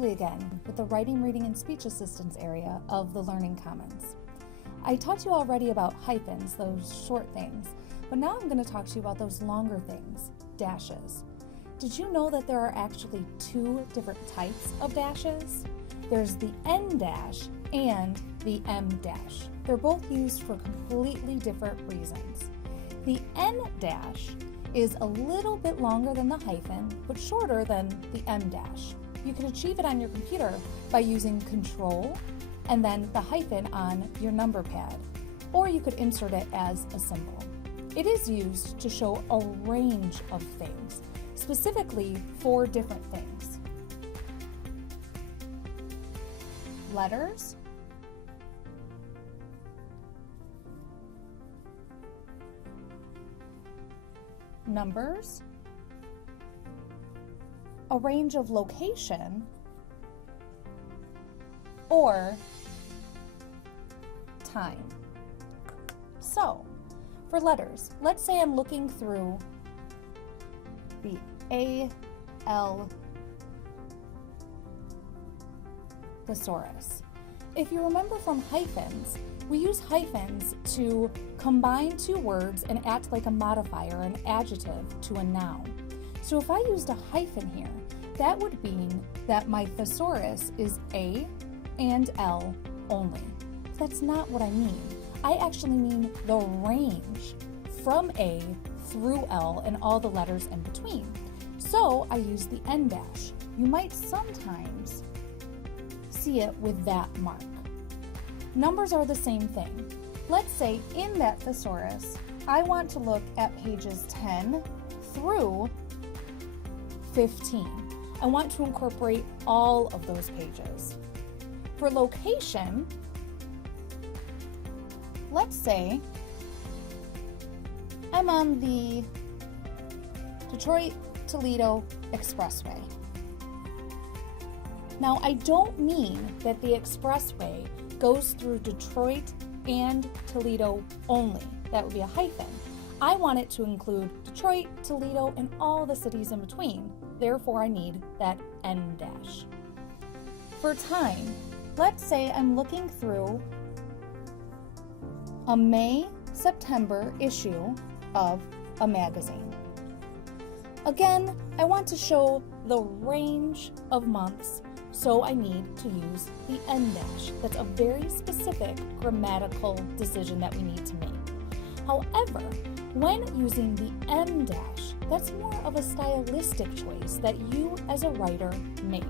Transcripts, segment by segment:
Julie again with the Writing, Reading, and Speech Assistance area of the Learning Commons. I taught you already about hyphens, those short things, but now I'm going to talk to you about those longer things, dashes. Did you know that there are actually two different types of dashes? There's the N dash and the M dash. They're both used for completely different reasons. The N dash is a little bit longer than the hyphen, but shorter than the M dash. You can achieve it on your computer by using Control and then the hyphen on your number pad, or you could insert it as a symbol. It is used to show a range of things, specifically 4 different things: letters, numbers, a range of location, or time. So, for letters, let's say I'm looking through the A-L thesaurus. If you remember from hyphens, we use hyphens to combine 2 words and act like a modifier, an adjective, to a noun. So if I used a hyphen here, that would mean that my thesaurus is A and L only. That's not what I mean. I actually mean the range from A through L and all the letters in between. So I use the N dash. You might sometimes see it with that mark. Numbers are the same thing. Let's say in that thesaurus, I want to look at pages 10 through 15. I want to incorporate all of those pages. For location, let's say I'm on the Detroit-Toledo Expressway. Now, I don't mean that the expressway goes through Detroit and Toledo only. That would be a hyphen. I want it to include Detroit, Toledo, and all the cities in between. Therefore, I need that N dash. For time, let's say I'm looking through a May-September issue of a magazine. Again, I want to show the range of months, so I need to use the N dash. That's a very specific grammatical decision that we need to make. However, when using the M dash, that's more of a stylistic choice that you as a writer make.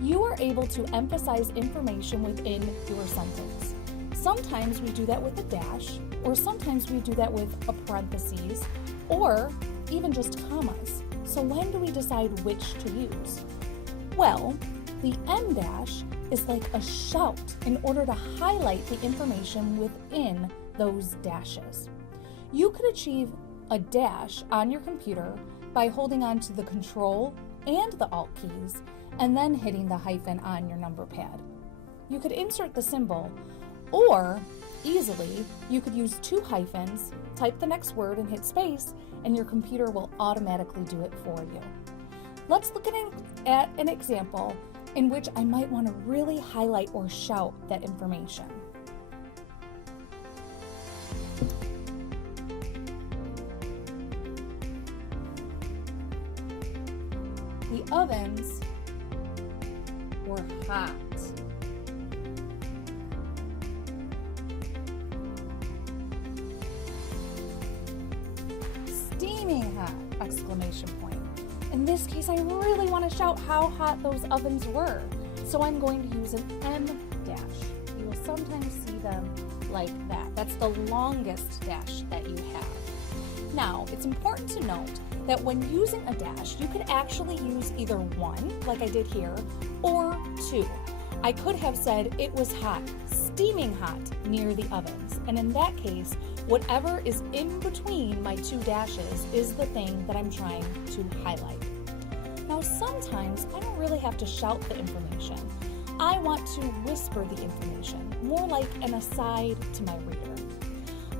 You are able to emphasize information within your sentence. Sometimes we do that with a dash, or sometimes we do that with a parentheses, or even just commas. So when do we decide which to use? Well, the M dash is like a shout in order to highlight the information within those dashes. You could achieve a dash on your computer by holding on to the Control and the Alt keys and then hitting the hyphen on your number pad. You could insert the symbol, or easily you could use 2 hyphens, type the next word and hit space, and your computer will automatically do it for you. Let's look at an example in which I might want to really highlight or shout that information. The ovens were hot. Steaming hot! Exclamation point. In this case, I really want to shout how hot those ovens were, so I'm going to use an M dash. You will sometimes see them like that. That's the longest dash that you have. Now, it's important to note that when using a dash, you could actually use either 1, like I did here, or 2. I could have said it was hot, steaming hot, near the ovens, and in that case, whatever is in between my 2 dashes is the thing that I'm trying to highlight. Now, sometimes I don't really have to shout the information. I want to whisper the information, more like an aside to my reader.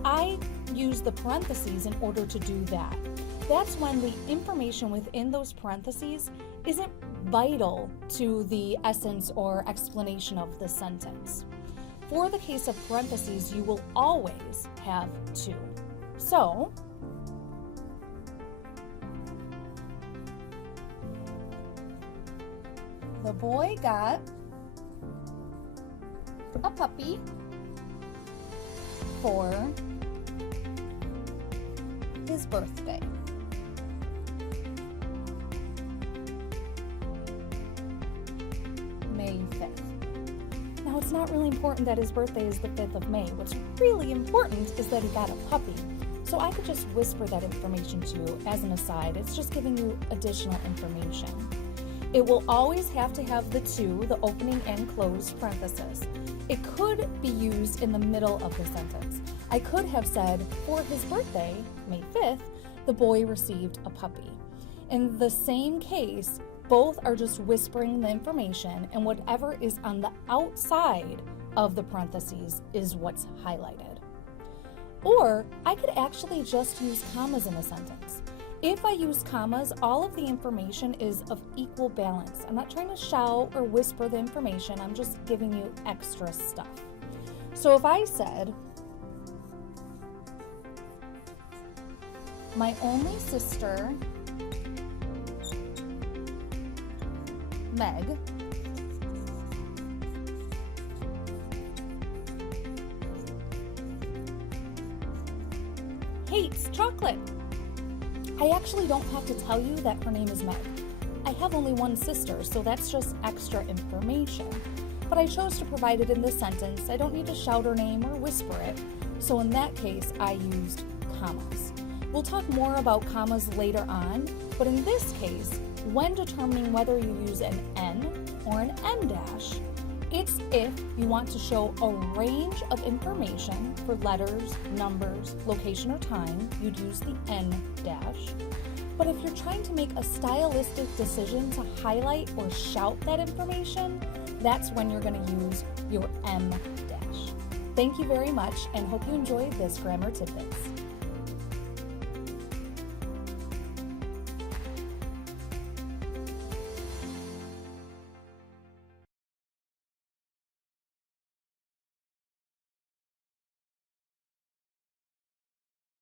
I use the parentheses in order to do that. That's when the information within those parentheses isn't vital to the essence or explanation of the sentence. For the case of parentheses, you will always have to. So, the boy got a puppy for his birthday. May 5th. Now, it's not really important that his birthday is the 5th of May. What's really important is that he got a puppy. So I could just whisper that information to you as an aside. It's just giving you additional information. It will always have to have the to, the opening and closed parenthesis. It could be used in the middle of the sentence. I could have said, for his birthday, May 5th, the boy received a puppy. In the same case, both are just whispering the information, and whatever is on the outside of the parentheses is what's highlighted. Or I could actually just use commas in a sentence. If I use commas, all of the information is of equal balance. I'm not trying to shout or whisper the information, I'm just giving you extra stuff. So if I said, my only sister, Meg, hates chocolate. I actually don't have to tell you that her name is Meg. I have only one sister, so that's just extra information. But I chose to provide it in this sentence. I don't need to shout her name or whisper it. So in that case, I used commas. We'll talk more about commas later on, but in this case, when determining whether you use an N or an M dash, it's if you want to show a range of information for letters, numbers, location, or time, you'd use the N dash. But if you're trying to make a stylistic decision to highlight or shout that information, that's when you're going to use your M dash. Thank you very much, and hope you enjoyed this Grammar Tidbits.